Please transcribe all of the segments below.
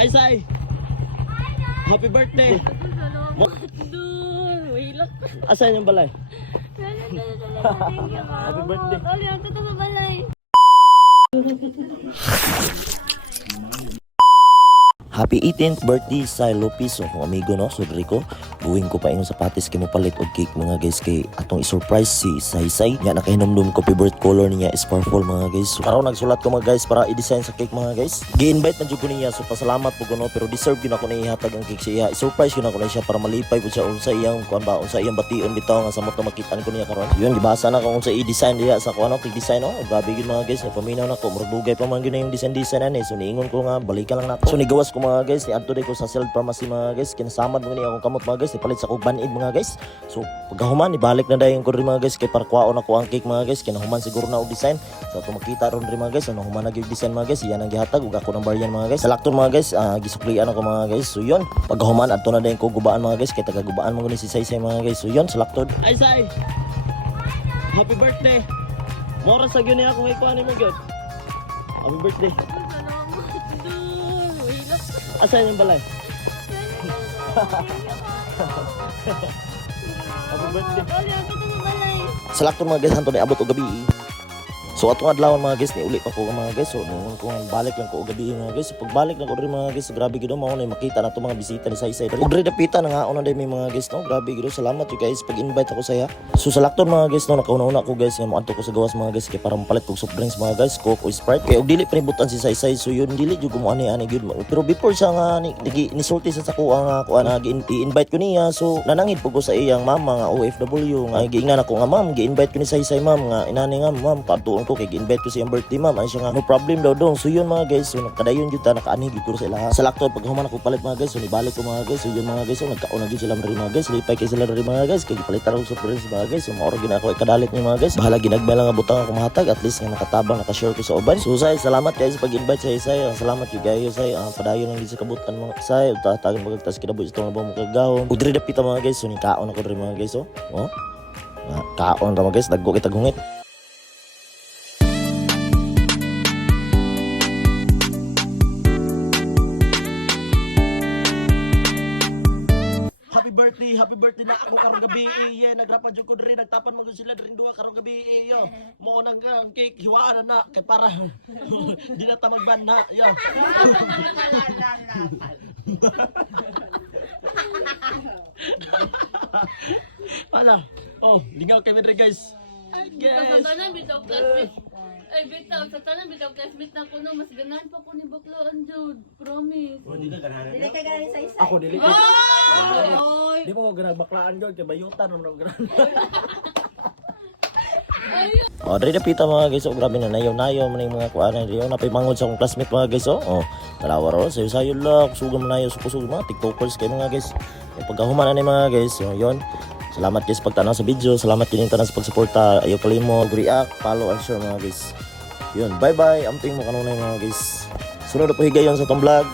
Ay, Sai! Happy birthday! Asan yung balay? Happy birthday! Happy 18th birthday sa Lopez, so kung amigo no, sudri ko buwing ko pa ingon sapatis kay mo palit og cake mga guys kay atong i-surprise si Saysay nga nakahinumdum ko favorite color niya is purple mga guys. So karon nagsulat ko mga guys para i-design sa cake mga guys. Gi-invite man jud ko niya, so pasalamat po ko no, pero deserve gyud ako na ihatag ang cake siya. I-surprise gyud ako na siya para malipay pud siya unsa iyang kuan ba, unsa iyang bation bitaw nga sa moto makitaan ko niya karon. Yun gibasa na ko unsa i-design diya sa kuan cake design no. Grabe gyud mga guys, paminaw na ko murugay pa man gyud yung design ani. So niingon ko nga balikan lang nako. So nigawas ko mga guys, ni adto ko sa Seld Pharmacy mga guys, kinasamad mo ni akong kamot mga guys, ipalit sa akong banid mga guys. So pagkahuman ibalik na dayon ko rin mga guys kay para kuwaon ako ang cake mga guys, kinahuman siguro na og design. So kung makita ron rin mga guys, ano human na gyud design mga guys, iyan ang gihatag ug ako nang baryan mga guys. Salakton mga guys, gisuklian ako mga guys. So yun, pagkahuman adto na dayon ko gubaan mga guys, kay taga gubaan mo ni si Saysay mga guys. So yun, salakton. Ay Say! Happy birthday! Mora sa gyud ni ako ikuanin mo gyud. Happy birthday. Asan yung balay? Happy birthday. Salakton mga guys, hanto na abot o gabi. So atong adlawon mga guys, ni uli pa ko mga guys. So nung balik lang ko og gabi mga guys. So pagbalik lang ko rin mga guys, grabe gid mao na makita na to mga bisita ni Saysay. Ugre dapita na nga una day may mga guys no. Grabe gid, salamat you guys pag-invite ako saya. So salakton mga guys no, nakauna-una ko guys nga moadto ko sa gawas mga guys kay para mapalit kog soft drinks mga guys, Coke o Sprite. Kay og dili panibutan si Saysay. So yun dili jud mo ani gid. Pero before siya nga nisulti sa ko nga kuan i-invite ko niya. So nanangid po ko sa iyang mama nga OFW nga giingnan ako nga ma'am, gi-invite ko ni Saysay ma'am nga inani nga ma'am patuon ko kay gi-invite ko sa iyang birthday ma'am. Ano siya nga no problem daw dong. So yun mga guys, so nakadayon jud ta nakaani gid ko sa ilaha. Sa lakton pag human ako palit mga guys, so nibalik ko mga guys. So yun mga guys, so nagkauna jud sila rin mga guys. Lipay kay sila rin mga guys kay gipalitan ako sa friends mga guys. So maoro gid ako ikadalit ni mga guys. Bahala ginagmay lang nga butang ako mahatag, at least nga nakatabang naka-share ko sa uban. So Say, salamat guys sa pag-invite sa Say. Salamat kay gayo Say. Padayon lang gid sa kabutan mga Say. Tatagan magtas kinabuhi ito nga ba mo kagaw. Udri dapita mga guys, so ni kaon ako rin mga guys oh. Oh. Kaon ra mga guys, daggo kita gungit. Happy birthday na ako karong gabi iya. Nagrapan jud ko diri, nagtapan mo sila diri duha karong gabi iyo. Mo nang cake hiwaan na kay para di na ta magban na. Yo. Ala. Oh, lingaw kay diri guys. I guess. Sa tanan bitaw classmate. Ay bitaw sa tanan bitaw classmate na ko no, mas ganahan pa ko ni baklaan jud. Promise. Oh, di ka ganahan. Dili ka gani sa isa. Ako dili. Oy. Di mo ganang baklaan jud kay bayutan mo nang ganan. Oh, diri na pita mga guys. Oh, grabe na nayaw-nayaw man yung mga kuanan diri. Napimangod sa akong classmate mga guys. Oh, dalawa ro. Sayo-sayo lang. Suga man nayo. Suko-suga mga tiktokers kayo mga guys. Pagkahuman na ni mga guys. So, yun. Salamat guys pagtanaw sa video. Salamat din tanan sa pagsuporta. Ayaw kalimo react, follow and share mga guys. Yun, bye-bye. Amping mo kanunay mga guys. Sunod na po higayon sa itong vlog.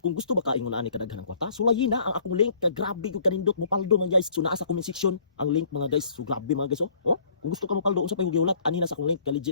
Kung gusto ba kaingon ani kadaghan ng kwarta, sulayin na ang akong link. Grabe yung kanindot mo paldo mga guys. So naa sa comment section ang link mga guys. So grabe mga guys oh. Kung gusto ka mo paldo unsa pa yung giulat ani na sa akong link ka legit.